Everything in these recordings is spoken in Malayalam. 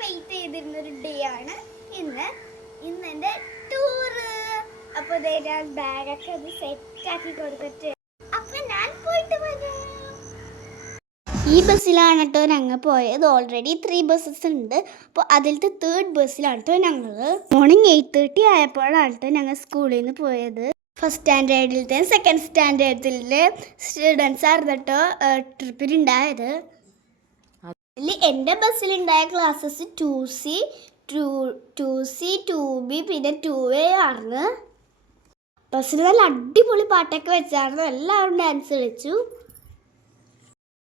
വെയിറ്റ് ചെയ്തിരുന്നൊരു ഡേ ആണ് ഇന്ന്. എൻ്റെ ടൂറ്. അപ്പോൾ ഞാൻ ബാഗൊക്കെ ഒന്ന് സെറ്റാക്കി കൊടുത്തിട്ട് അപ്പം ഞാൻ പോയിട്ട് വരാം. ഈ ബസ്സിലാണ് കേട്ടോ ഞങ്ങൾ പോയത്. ഓൾറെഡി 3 ബസ്സസ് ഉണ്ട്. അപ്പോൾ അതിലത്തെ 3rd ബസ്സിലാണ് കേട്ടോ ഞങ്ങൾ. മോർണിംഗ് 8:30 ആയപ്പോഴാണ് കേട്ടോ ഞങ്ങൾ സ്കൂളിൽ നിന്ന് പോയത്. ഫസ്റ്റ് സ്റ്റാൻഡേർഡിലത്തെ 2nd സ്റ്റാൻഡേർഡിലെ സ്റ്റുഡൻസ് ആയിരുന്നു കേട്ടോ ട്രിപ്പിലുണ്ടായത്. അതിൽ എൻ്റെ ബസ്സിലുണ്ടായ ക്ലാസ്സസ് 2C, 2B പിന്നെ 2A ആണ്. ബസ്സിൽ നല്ല അടിപൊളി പാട്ടൊക്കെ വെച്ചായിരുന്നു. എല്ലാവരും ഡാൻസ് കളിച്ചു.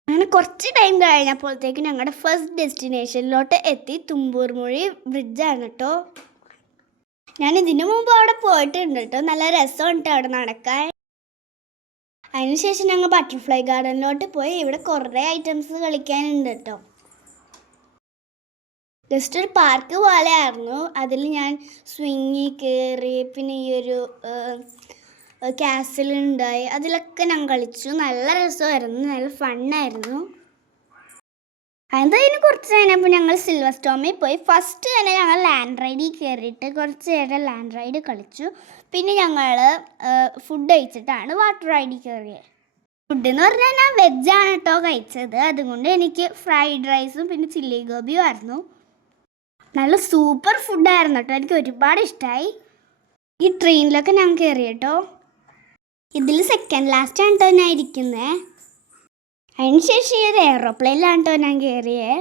അങ്ങനെ കുറച്ച് ടൈം കഴിഞ്ഞപ്പോഴത്തേക്ക് ഞങ്ങളുടെ ഫസ്റ്റ് ഡെസ്റ്റിനേഷനിലോട്ട് എത്തി. തുമ്പൂർമൊഴി ബ്രിഡ്ജാണ് കേട്ടോ. ഞാൻ ഇതിനു മുമ്പ് അവിടെ പോയിട്ടുണ്ട് കേട്ടോ. നല്ല രസമുണ്ട് അവിടെ നടക്കാൻ. അതിനുശേഷം ഞങ്ങൾ ബട്ടർഫ്ലൈ ഗാർഡനിലോട്ട് പോയി. ഇവിടെ കുറേ ഐറ്റംസ് കളിക്കാനുണ്ട് കേട്ടോ. ജസ്റ്റ് ഒരു പാർക്ക് പോലെ ആയിരുന്നു. അതിൽ ഞാൻ സ്വിങ്ങി കയറി. പിന്നെ ഈ ഒരു കാസിലുണ്ടായി. അതിലൊക്കെ ഞാൻ കളിച്ചു. നല്ല രസമായിരുന്നു. നല്ല ഫണ്ണായിരുന്നു. അതിന് കുറച്ച് കഴിഞ്ഞപ്പോൾ ഞങ്ങൾ സിൽവർ സ്റ്റോമിൽ പോയി. ഫസ്റ്റ് തന്നെ ഞങ്ങൾ ലാൻഡ് റൈഡിൽ കയറിയിട്ട് കുറച്ച് നേരം ലാൻഡ് റൈഡ് കളിച്ചു. പിന്നെ ഞങ്ങൾ ഫുഡ് കഴിച്ചിട്ടാണ് വാട്ടർ റൈഡിൽ കയറിയത്. ഫുഡ് എന്ന് പറഞ്ഞാൽ ഞാൻ വെജാണ് കേട്ടോ കഴിച്ചത്. അതുകൊണ്ട് എനിക്ക് ഫ്രൈഡ് റൈസും പിന്നെ ചില്ലി ഗോപിയും ആയിരുന്നു. നല്ല സൂപ്പർ ഫുഡായിരുന്നു കേട്ടോ. എനിക്ക് ഒരുപാട് ഇഷ്ടമായി. ഈ ട്രെയിനിലൊക്കെ ഞാൻ കയറി കേട്ടോ. ഇതിൽ സെക്കൻഡ് ലാസ്റ്റ് ആണ് കേട്ടോ ഞാൻ ഇരിക്കുന്നത്. അതിനുശേഷം ഈ ഒരു എയറോപ്ലെയിനിലാണ് കേട്ടോ ഞാൻ കയറിയത്.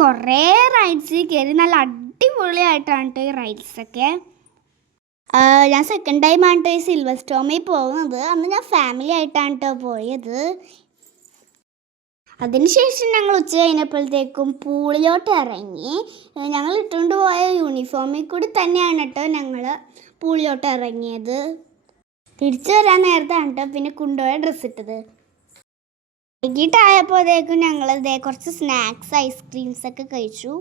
കുറേ റൈഡ്സിൽ കയറി. നല്ല അടിപൊളിയായിട്ടാണ് കേട്ടോ ഈ റൈഡ്സൊക്കെ. ഞാൻ സെക്കൻഡ് ടൈമാണ് കേട്ടോ ഈ സിൽവർ സ്റ്റോമിൽ പോകുന്നത്. അന്ന് ഞാൻ ഫാമിലി ആയിട്ടാണ് കേട്ടോ പോയത്. അതിനുശേഷം ഞങ്ങൾ ഉച്ച കഴിഞ്ഞപ്പോഴത്തേക്കും പൂളിലോട്ട് ഇറങ്ങി. ഞങ്ങൾ ഇട്ടുകൊണ്ട് പോയ യൂണിഫോമിൽ കൂടി തന്നെയാണ് കേട്ടോ ഞങ്ങൾ പൂളിലോട്ട് ഇറങ്ങിയത്. തിരിച്ചു വരാൻ നേരത്താണ് കേട്ടോ പിന്നെ കൊണ്ടുപോയ ഡ്രസ്സ് ഇട്ടത്. വൈകിട്ടായപ്പോഴത്തേക്കും ഞങ്ങൾ കുറച്ച് സ്നാക്സ് ഐസ്ക്രീംസൊക്കെ കഴിച്ചു.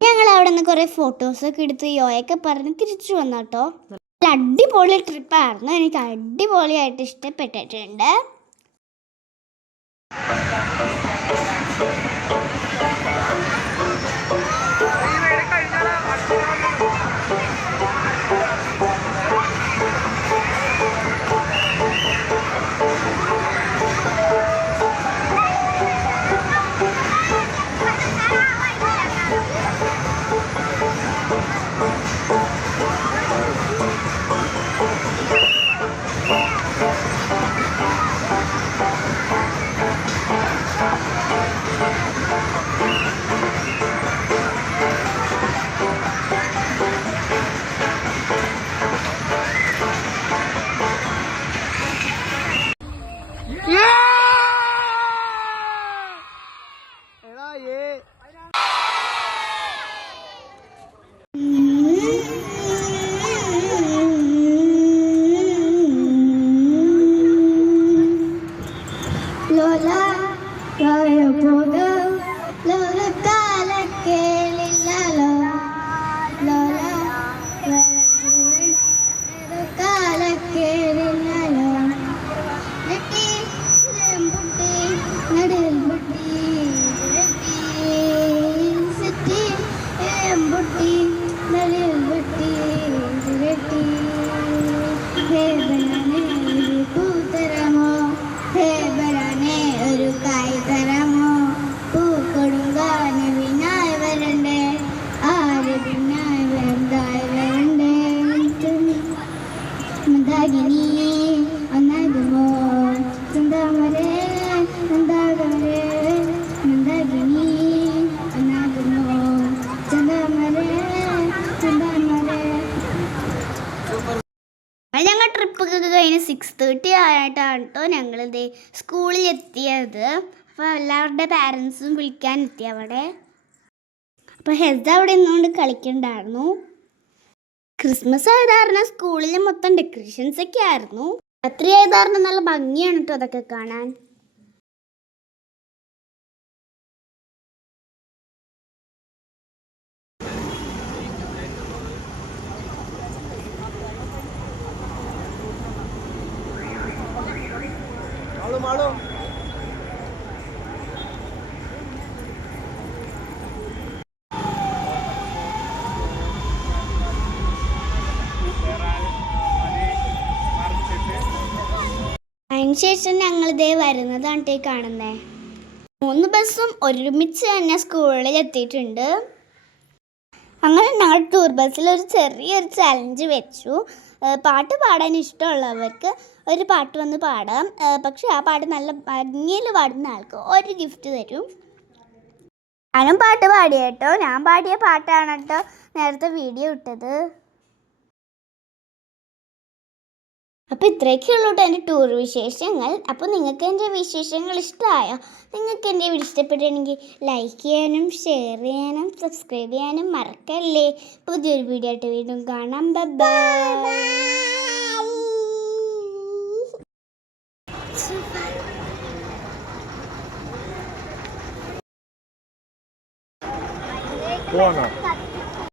ഞങ്ങൾ അവിടെ നിന്ന് കുറേ ഫോട്ടോസൊക്കെ എടുത്ത് യോയൊക്കെ പറഞ്ഞ് തിരിച്ചു വന്നു കേട്ടോ. അടിപൊളി ട്രിപ്പായിരുന്നു. എനിക്ക് അടിപൊളിയായിട്ട് ഇഷ്ടപ്പെട്ടിട്ടുണ്ട്. ഞങ്ങൾ ട്രിപ്പൊക്കെ കഴിഞ്ഞ് 6:30 ആയിട്ടാണ് കേട്ടോ ഞങ്ങളിത് സ്കൂളിൽ എത്തിയത്. അപ്പോൾ എല്ലാവരുടെ പാരൻസും വിളിക്കാൻ എത്തി അവിടെ. അപ്പോൾ ഹെസ് അവിടെ നിന്നുകൊണ്ട് കളിക്കണ്ടായിരുന്നു. ക്രിസ്മസ് ആയത് കാരണം സ്കൂളിൽ മൊത്തം ഡെക്കറേഷൻസ് ഒക്കെ ആയിരുന്നു. രാത്രി ആയത് കാരണം നല്ല ഭംഗിയാണ് കേട്ടോ അതൊക്കെ കാണാൻ. അതിനുശേഷം ഞങ്ങളിതേ വരുന്നതാണ് കാണുന്നത്. 3 ബസ്സും ഒരുമിച്ച് തന്നെ സ്കൂളിൽ എത്തിയിട്ടുണ്ട്. അങ്ങനെ ഞങ്ങൾ ടൂർ ബസ്സിൽ ഒരു ചെറിയൊരു ചലഞ്ച് വെച്ചു. പാട്ട് പാടാൻ ഇഷ്ടമുള്ളവർക്ക് ഒരു പാട്ട് വന്ന് പാടാം. പക്ഷേ ആ പാട്ട് നല്ല ഭംഗിയിൽ പാടുന്ന ആൾക്ക് ഒരു ഗിഫ്റ്റ് തരും. ഞാനും പാട്ട് പാടി കേട്ടോ. ഞാൻ പാടിയ പാട്ടാണ് കേട്ടോ നേരത്തെ വീഡിയോ ഇട്ടത്. അപ്പോൾ ഇത്രയൊക്കെയുള്ളൂ കേട്ടോ എൻ്റെ ടൂർ വിശേഷങ്ങൾ. അപ്പോൾ നിങ്ങൾക്ക് എൻ്റെ വിശേഷങ്ങൾ ഇഷ്ടമായോ? നിങ്ങൾക്ക് എൻ്റെ വീഡിയോ ഇഷ്ടപ്പെട്ടിട്ടുണ്ടെങ്കിൽ ലൈക്ക് ചെയ്യാനും ഷെയർ ചെയ്യാനും സബ്സ്ക്രൈബ് ചെയ്യാനും മറക്കല്ലേ. പുതിയൊരു വീഡിയോ ആയിട്ട് വീണ്ടും കാണാം. ബൈ. Buona.